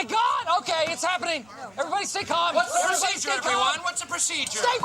my God! Okay, it's happening. Everybody stay calm. What's the Everybody procedure, stay everyone? calm. What's the procedure? Stay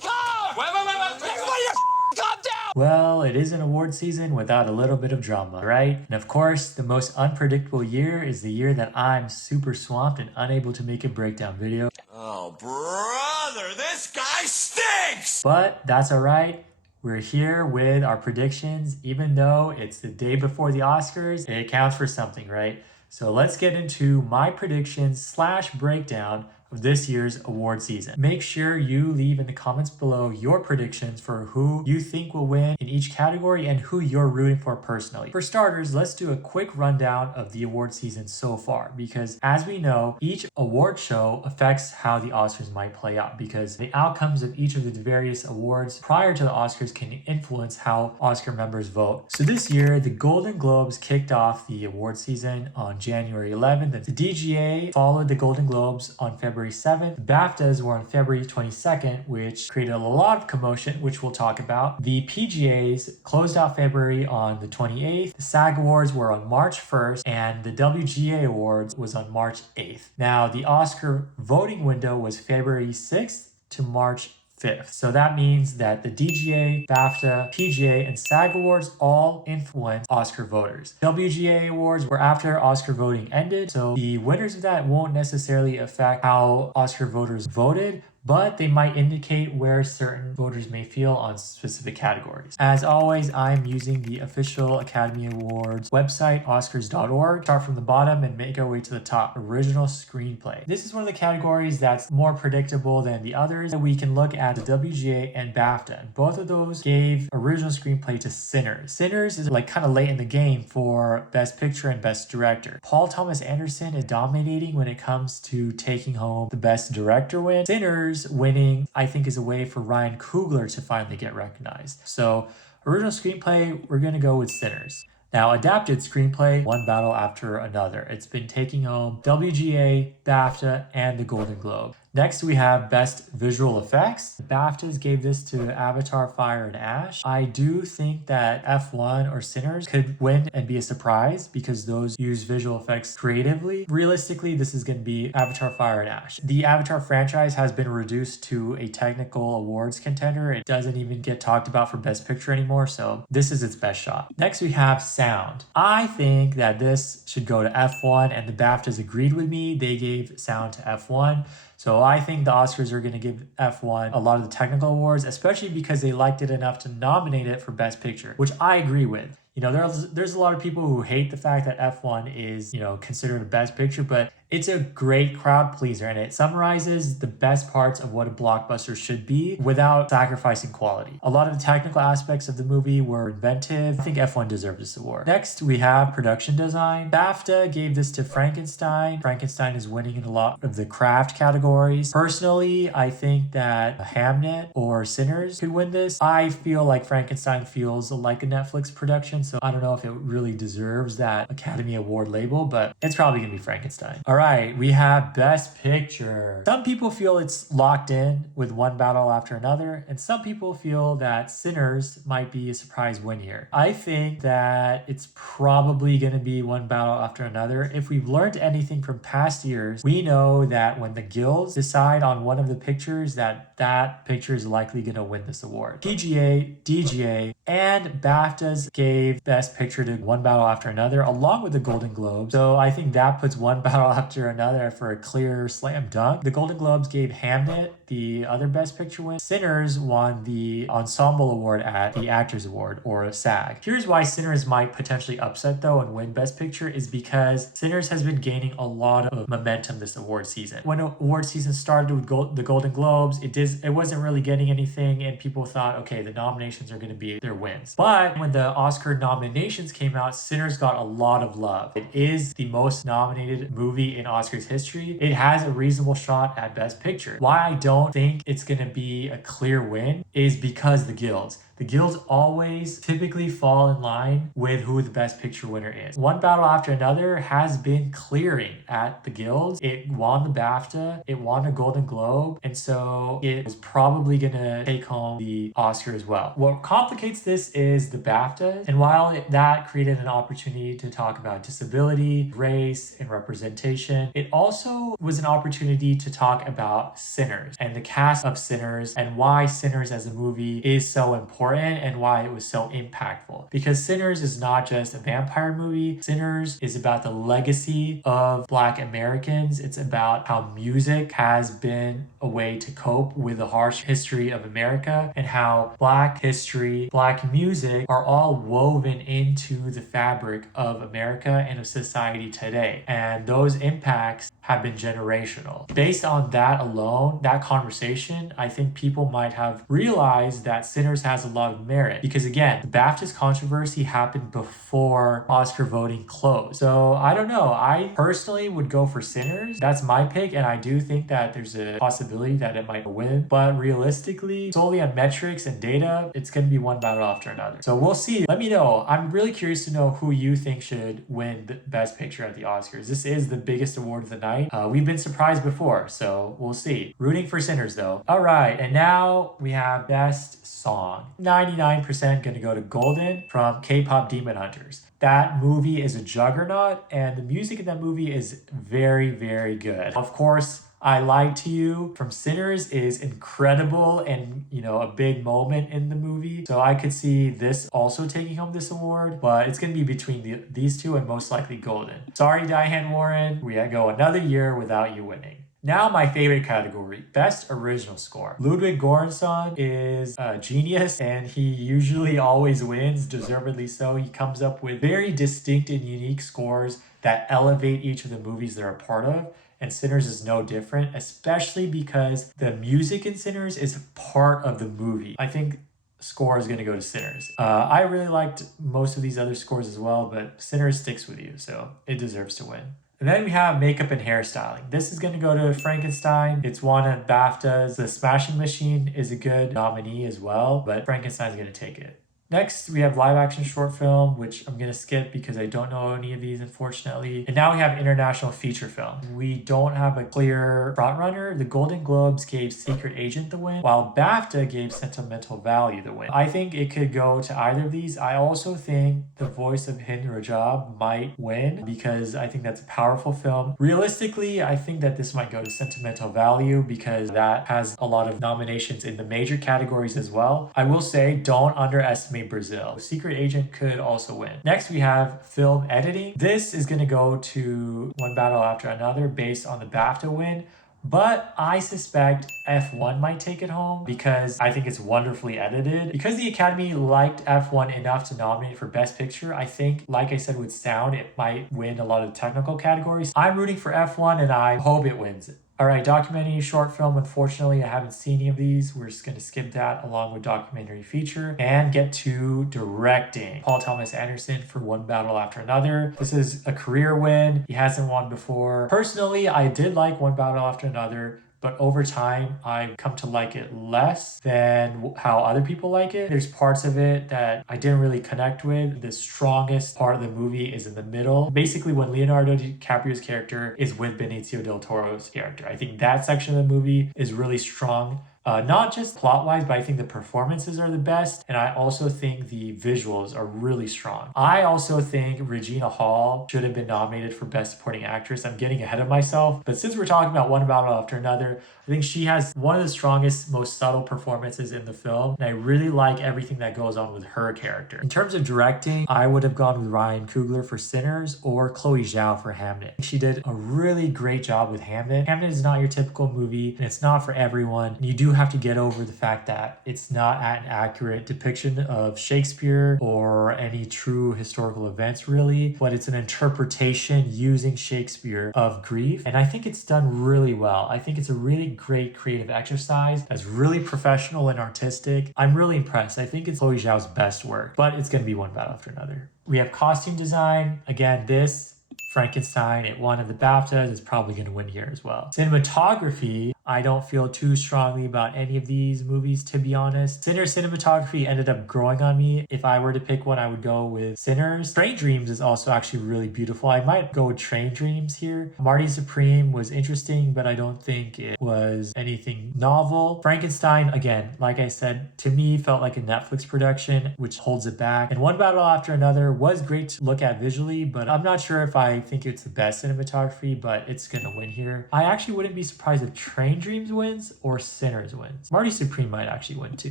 calm! Wait. Everybody just calm down! Well, it is an award season without a little bit of drama, right? And of course, the most unpredictable year is the year that I'm super swamped and unable to make a breakdown video. Oh, brother, this guy stinks! But that's alright. We're here with our predictions. Even though it's the day before the Oscars, it counts for something, right? So let's get into my predictions / breakdown of this year's award season. Make sure you leave in the comments below your predictions for who you think will win in each category and who you're rooting for personally. For starters, let's do a quick rundown of the award season so far, because as we know, each award show affects how the Oscars might play out, because the outcomes of each of the various awards prior to the Oscars can influence how Oscar members vote. So this year, the Golden Globes kicked off the award season on January 11th. The DGA followed the Golden Globes on February 7th. The BAFTAs were on February 22nd, which created a lot of commotion, which we'll talk about. The PGAs closed out February on the 28th. The SAG Awards were on March 1st, and the WGA Awards was on March 8th. Now, the Oscar voting window was February 6th to March 5th. So that means that the DGA, BAFTA, PGA, and SAG Awards all influence Oscar voters. WGA Awards were after Oscar voting ended, so the winners of that won't necessarily affect how Oscar voters voted, but they might indicate where certain voters may feel on specific categories. As always, I'm using the official Academy Awards website, oscars.org. Start from the bottom and make our way to the top. Original screenplay. This is one of the categories that's more predictable than the others. We can look at the WGA and BAFTA. And both of those gave original screenplay to Sinners. Sinners is like kind of late in the game for Best Picture and Best Director. Paul Thomas Anderson is dominating when it comes to taking home the Best Director win. Sinners winning, I think, is a way for Ryan Coogler to finally get recognized. So original screenplay, we're going to go with Sinners. Now, adapted screenplay, one battle after another. It's been taking home WGA, BAFTA, and the Golden Globe. Next, we have Best Visual Effects. The BAFTAs gave this to Avatar, Fire, and Ash. I do think that F1 or Sinners could win and be a surprise because those use visual effects creatively. Realistically, this is going to be Avatar, Fire, and Ash. The Avatar franchise has been reduced to a technical awards contender. It doesn't even get talked about for Best Picture anymore, so this is its best shot. Next, we have Sound. I think that this should go to F1, and the BAFTAs agreed with me. They gave Sound to F1. So I think the Oscars are going to give F1 a lot of the technical awards, especially because they liked it enough to nominate it for Best Picture, which I agree with. You know, there's a lot of people who hate the fact that F1 is, considered a Best Picture, but it's a great crowd pleaser, and it summarizes the best parts of what a blockbuster should be without sacrificing quality. A lot of the technical aspects of the movie were inventive. I think F1 deserved this award. Next, we have production design. BAFTA gave this to Frankenstein. Frankenstein is winning in a lot of the craft categories. Personally, I think that Hamnet or Sinners could win this. I feel like Frankenstein feels like a Netflix production, so I don't know if it really deserves that Academy Award label, but it's probably gonna be Frankenstein. All right, we have Best Picture. Some people feel it's locked in with one battle after another, and some people feel that Sinners might be a surprise win here. I think that it's probably going to be one battle after another. If we've learned anything from past years, we know that when the guilds decide on one of the pictures, that picture is likely going to win this award. PGA, DGA, and BAFTAs gave Best Picture to one battle after another, along with the Golden Globes. So I think that puts one battle after another for a clear slam dunk. The Golden Globes gave Hamnet the other Best Picture win. Sinners won the Ensemble Award at the Actors Award, or SAG. Here's why Sinners might potentially upset though and win Best Picture is because Sinners has been gaining a lot of momentum this award season. When award season started with the Golden Globes, it wasn't really getting anything, and people thought, okay, the nominations are going to be their wins. But when the Oscar nominations came out, Sinners got a lot of love. It is the most nominated movie in Oscars history. It has a reasonable shot at Best Picture. Why I don't think it's going to be a clear win is because the guilds. the guilds always typically fall in line with who the best picture winner is. One battle after another has been clearing at the guilds. It won the BAFTA, it won a Golden Globe, and so it was probably gonna take home the Oscar as well. What complicates this is the BAFTA, and while that created an opportunity to talk about disability, race, and representation, it also was an opportunity to talk about Sinners and the cast of Sinners and why Sinners as a movie is so important and why it was so impactful. Because Sinners is not just a vampire movie. Sinners is about the legacy of Black Americans. It's about how music has been a way to cope with the harsh history of America and how Black history, Black music are all woven into the fabric of America and of society today. And those impacts have been generational. Based on that alone, that conversation, I think people might have realized that Sinners has a lot of merit. Because again, the BAFTA's controversy happened before Oscar voting closed. So I don't know. I personally would go for Sinners. That's my pick, and I do think that there's a possibility that it might win. But realistically, solely on metrics and data, it's going to be one battle after another. So we'll see. Let me know. I'm really curious to know who you think should win the Best Picture at the Oscars. This is the biggest award of the night. We've been surprised before, so we'll see. Rooting for Sinners though. All right, and now we have Best Song. 99% going to go to Golden from K-Pop Demon Hunters. That movie is a juggernaut, and the music in that movie is very, very good. Of course, I Lied to You from Sinners is incredible and, a big moment in the movie. So I could see this also taking home this award, but it's going to be between these two and most likely Golden. Sorry, Diane Warren. We go another year without you winning. Now my favorite category, Best Original Score. Ludwig Göransson is a genius and he usually always wins, deservedly so. He comes up with very distinct and unique scores that elevate each of the movies they're a part of. And Sinners is no different, especially because the music in Sinners is part of the movie. I think score is going to go to Sinners. I really liked most of these other scores as well, but Sinners sticks with you, so it deserves to win. And then we have makeup and hairstyling. This is going to go to Frankenstein. It's won at BAFTAs. The Smashing Machine is a good nominee as well, but Frankenstein's going to take it. Next, we have live action short film, which I'm going to skip because I don't know any of these, unfortunately. And now we have international feature film. We don't have a clear frontrunner. The Golden Globes gave Secret Agent the win, while BAFTA gave Sentimental Value the win. I think it could go to either of these. I also think The Voice of Hind Rajab might win because I think that's a powerful film. Realistically, I think that this might go to Sentimental Value because that has a lot of nominations in the major categories as well. I will say, don't underestimate Brazil. Secret Agent could also win. Next, we have film editing. This is going to go to one battle after another based on the BAFTA win, but I suspect F1 might take it home because I think it's wonderfully edited. Because the Academy liked F1 enough to nominate for Best Picture, I think, like I said with sound, it might win a lot of technical categories. I'm rooting for F1 and I hope it wins. All right, documentary, short film. Unfortunately, I haven't seen any of these. We're just going to skip that along with documentary feature and get to directing. Paul Thomas Anderson for One Battle After Another. This is a career win. He hasn't won before. Personally, I did like One Battle After Another, but over time, I've come to like it less than how other people like it. There's parts of it that I didn't really connect with. The strongest part of the movie is in the middle. Basically, when Leonardo DiCaprio's character is with Benicio del Toro's character. I think that section of the movie is really strong. Not just plot-wise, but I think the performances are the best, and I also think the visuals are really strong. I also think Regina Hall should have been nominated for Best Supporting Actress. I'm getting ahead of myself, but since we're talking about one battle after another, I think she has one of the strongest, most subtle performances in the film, and I really like everything that goes on with her character. In terms of directing, I would have gone with Ryan Coogler for Sinners or Chloe Zhao for Hamnet. She did a really great job with Hamnet. Hamnet is not your typical movie, and it's not for everyone. And you do have to get over the fact that it's not an accurate depiction of Shakespeare or any true historical events really, but it's an interpretation using Shakespeare of grief. And I think it's done really well. I think it's a really great creative exercise that's really professional and artistic. I'm really impressed. I think it's Chloe Zhao's best work, but it's going to be one battle after another. We have costume design. Again, this Frankenstein, it won at the BAFTAs. It's probably going to win here as well. Cinematography, I don't feel too strongly about any of these movies, to be honest. Sinners cinematography ended up growing on me. If I were to pick one, I would go with Sinners. Train Dreams is also actually really beautiful. I might go with Train Dreams here. Marty Supreme was interesting, but I don't think it was anything novel. Frankenstein, again, like I said, to me felt like a Netflix production, which holds it back. And One Battle After Another was great to look at visually, but I'm not sure if I think it's the best cinematography, but it's gonna win here. I actually wouldn't be surprised if Train Dreams wins or Sinners wins. Marty Supreme might actually win too.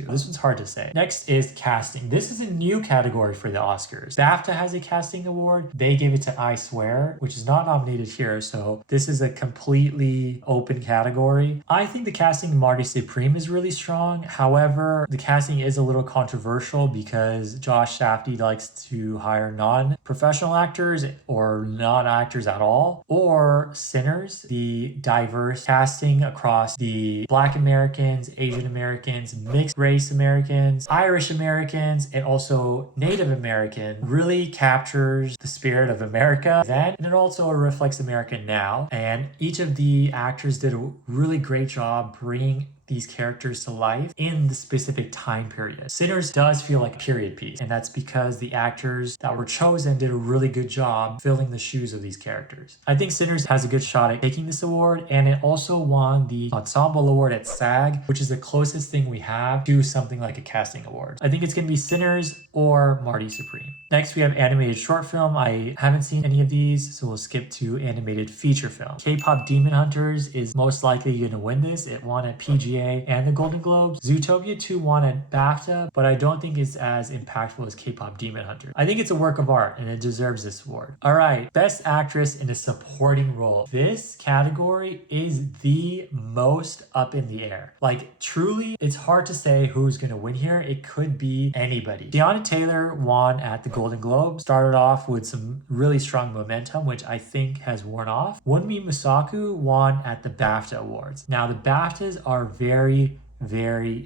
This one's hard to say. Next is casting. This is a new category for the Oscars. BAFTA has a casting award. They gave it to I Swear, which is not nominated here, so this is a completely open category. I think the casting of Marty Supreme is really strong. However, the casting is a little controversial because Josh Safdie likes to hire non-professional actors or not actors at all. Or Sinners, the diverse casting across the Black Americans, Asian Americans, mixed race Americans, Irish Americans, and also Native American really captures the spirit of America then, and it also reflects America now. And each of the actors did a really great job bringing these characters to life in the specific time period. Sinners does feel like a period piece, and that's because the actors that were chosen did a really good job filling the shoes of these characters. I think Sinners has a good shot at taking this award, and it also won the Ensemble Award at SAG, which is the closest thing we have to something like a casting award. I think it's gonna be Sinners or Marty Supreme. Next, we have animated short film. I haven't seen any of these, so we'll skip to animated feature film. K-Pop Demon Hunters is most likely going to win this. It won at PGA and the Golden Globes. Zootopia 2 won at BAFTA, but I don't think it's as impactful as K-Pop Demon Hunters. I think it's a work of art and it deserves this award. All right, Best Actress in a Supporting Role. This category is the most up in the air. Like, truly, it's hard to say who's going to win here. It could be anybody. Tiana Taylor won at the Golden Globe, started off with some really strong momentum, which I think has worn off. Wunmi Mosaku won at the BAFTA Awards. Now, the BAFTAs are very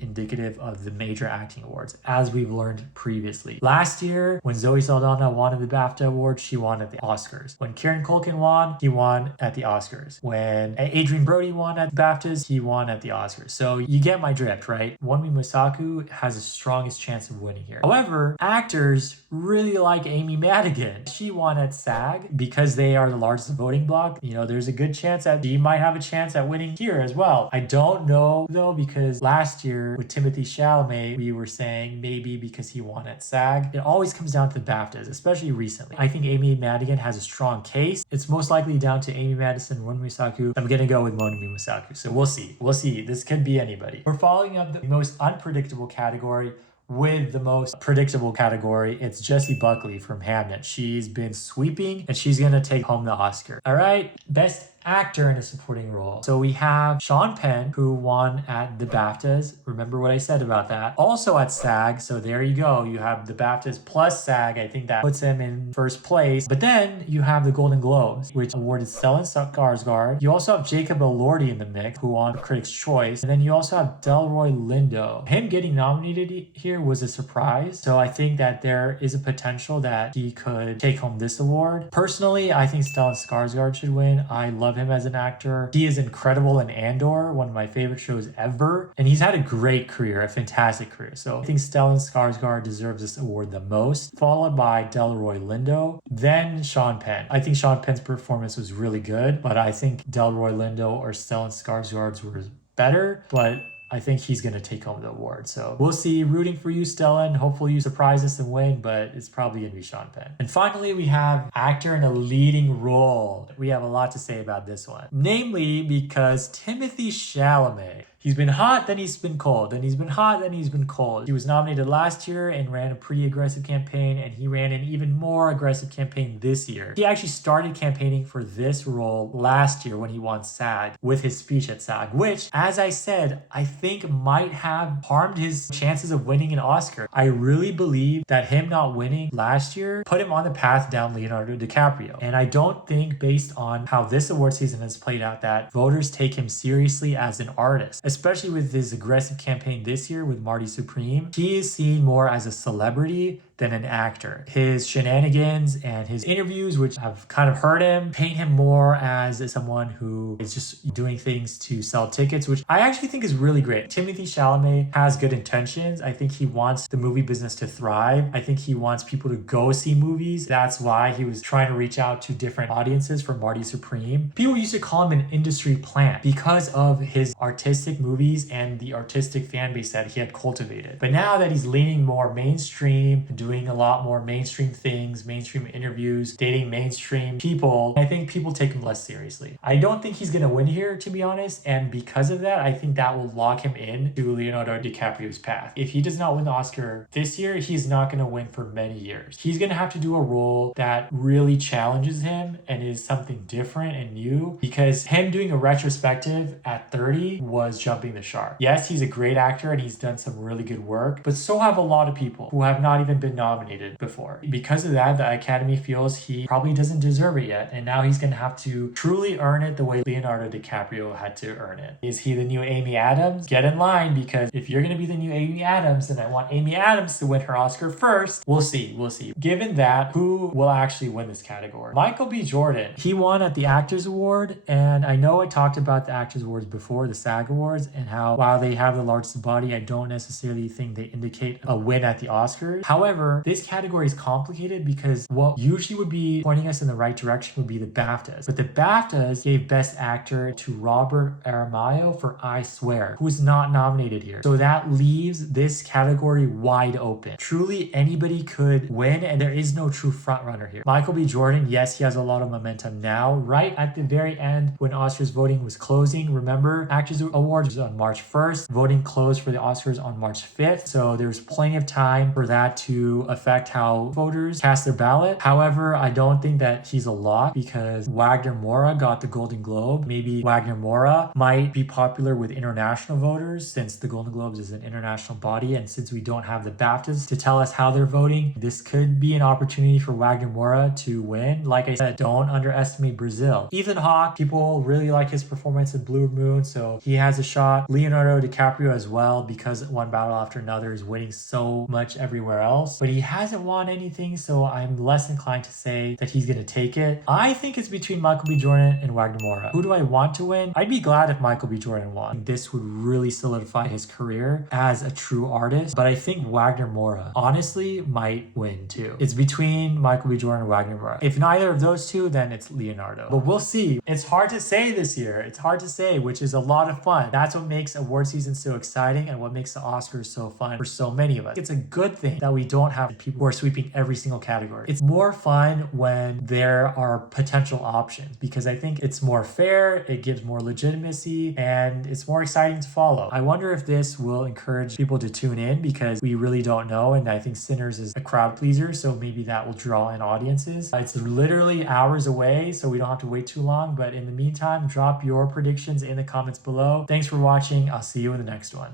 indicative of the major acting awards, as we've learned previously. Last year, when Zoe Saldana won at the BAFTA Award, she won at the Oscars. When Kieran Culkin won, he won at the Oscars. When Adrian Brody won at the BAFTAs, he won at the Oscars. So you get my drift, right? Wunmi Mosaku has the strongest chance of winning here. However, actors really like Amy Madigan. She won at SAG because they are the largest voting bloc. You know, there's a good chance that she might have a chance at winning here as well. I don't know though, because last year with Timothée Chalamet, we were saying maybe because he won at SAG. It always comes down to the BAFTAs, especially recently. I think Amy Madigan has a strong case. It's most likely down to Amy Madison, Wunmi Mosaku. I'm gonna go with Wunmi Mosaku. So we'll see. We'll see. This could be anybody. We're following up the most unpredictable category with the most predictable category. It's Jessie Buckley from Hamnet. She's been sweeping and she's gonna take home the Oscar. All right, Best Actor in a Supporting Role. So we have Sean Penn, who won at the BAFTAs. Remember what I said about that. Also at SAG, so there you go. You have the BAFTAs plus SAG. I think that puts him in first place. But then you have the Golden Globes, which awarded Stellan Skarsgård. You also have Jacob Elordi in the mix, who won Critics' Choice. And then you also have Delroy Lindo. Him getting nominated here was a surprise. So I think that there is a potential that he could take home this award. Personally, I think Stellan Skarsgård should win. I love him as an actor. He is incredible in Andor, one of my favorite shows ever. And he's had a great career, a fantastic career. So I think Stellan Skarsgård deserves this award the most, followed by Delroy Lindo, then Sean Penn. I think Sean Penn's performance was really good, but I think Delroy Lindo or Stellan Skarsgård's were better, but I think he's going to take home the award. So we'll see. Rooting for you, Stellan. Hopefully you surprise us and win, but it's probably going to be Sean Penn. And finally, we have actor in a leading role. We have a lot to say about this one. Namely, because Timothée Chalamet, he's been hot, then he's been cold. Then he's been hot, then he's been cold. He was nominated last year and ran a pretty aggressive campaign, and he ran an even more aggressive campaign this year. He actually started campaigning for this role last year when he won SAG with his speech at SAG, which, as I said, I think might have harmed his chances of winning an Oscar. I really believe that him not winning last year put him on the path down Leonardo DiCaprio. And I don't think, based on how this award season has played out, that voters take him seriously as an artist. Especially with his aggressive campaign this year with Marty Supreme, he is seen more as a celebrity than an actor. His shenanigans and his interviews, which have kind of hurt him, paint him more as someone who is just doing things to sell tickets, which I actually think is really great. Timothée Chalamet has good intentions. I think he wants the movie business to thrive. I think he wants people to go see movies. That's why he was trying to reach out to different audiences for Marty Supreme. People used to call him an industry plant because of his artistic movies and the artistic fan base that he had cultivated. But now that he's leaning more mainstream, doing a lot more mainstream things, mainstream interviews, dating mainstream people, I think people take him less seriously. I don't think he's going to win here, to be honest, and because of that, I think that will lock him in to Leonardo DiCaprio's path. If he does not win the Oscar this year, he's not going to win for many years. He's going to have to do a role that really challenges him and is something different and new, because him doing a retrospective at 30 was jumping the shark. Yes, he's a great actor and he's done some really good work, but so have a lot of people who have not even been nominated before. Because of that, the Academy feels he probably doesn't deserve it yet, and now he's going to have to truly earn it the way Leonardo DiCaprio had to earn it. Is he the new Amy Adams? Get in line, because if you're going to be the new Amy Adams, then I want Amy Adams to win her Oscar first. We'll see. Given that, who will actually win this category? Michael B. Jordan. He won at the Actors Award, and I know I talked about the Actors Awards before, the SAG Awards, and how while they have the largest body, I don't necessarily think they indicate a win at the Oscars. However, this category is complicated because what usually would be pointing us in the right direction would be the BAFTAs. But the BAFTAs gave Best Actor to Robert Aramayo for I Swear, who is not nominated here. So that leaves this category wide open. Truly, anybody could win, and there is no true frontrunner here. Michael B. Jordan, yes, he has a lot of momentum now. Right at the very end, when Oscars voting was closing, remember, Actors Awards was on March 1st. Voting closed for the Oscars on March 5th. So there's plenty of time for that to affect how voters cast their ballot. However, I don't think that he's a lock because Wagner Moura got the Golden Globe. Maybe Wagner Moura might be popular with international voters since the Golden Globes is an international body, and since we don't have the BAFTAs to tell us how they're voting, this could be an opportunity for Wagner Moura to win. Like I said, don't underestimate Brazil. Ethan Hawke, people really like his performance in Blue Moon, so he has a shot. Leonardo DiCaprio as well, because One Battle After Another is winning so much everywhere else, but he hasn't won anything, so I'm less inclined to say that he's going to take it. I think it's between Michael B. Jordan and Wagner Moura. Who do I want to win? I'd be glad if Michael B. Jordan won. This would really solidify his career as a true artist, but I think Wagner Moura honestly might win too. It's between Michael B. Jordan and Wagner Moura. If neither of those two, then it's Leonardo. But we'll see. It's hard to say this year. It's hard to say, which is a lot of fun. That's what makes award season so exciting and what makes the Oscars so fun for so many of us. It's a good thing that we don't have people who are sweeping every single category. It's more fun when there are potential options, because I think it's more fair, it gives more legitimacy, and it's more exciting to follow. I wonder if this will encourage people to tune in, because we really don't know, and I think Sinners is a crowd pleaser, so maybe that will draw in audiences. It's literally hours away, so we don't have to wait too long, but in the meantime, drop your predictions in the comments below. Thanks for watching. I'll see you in the next one.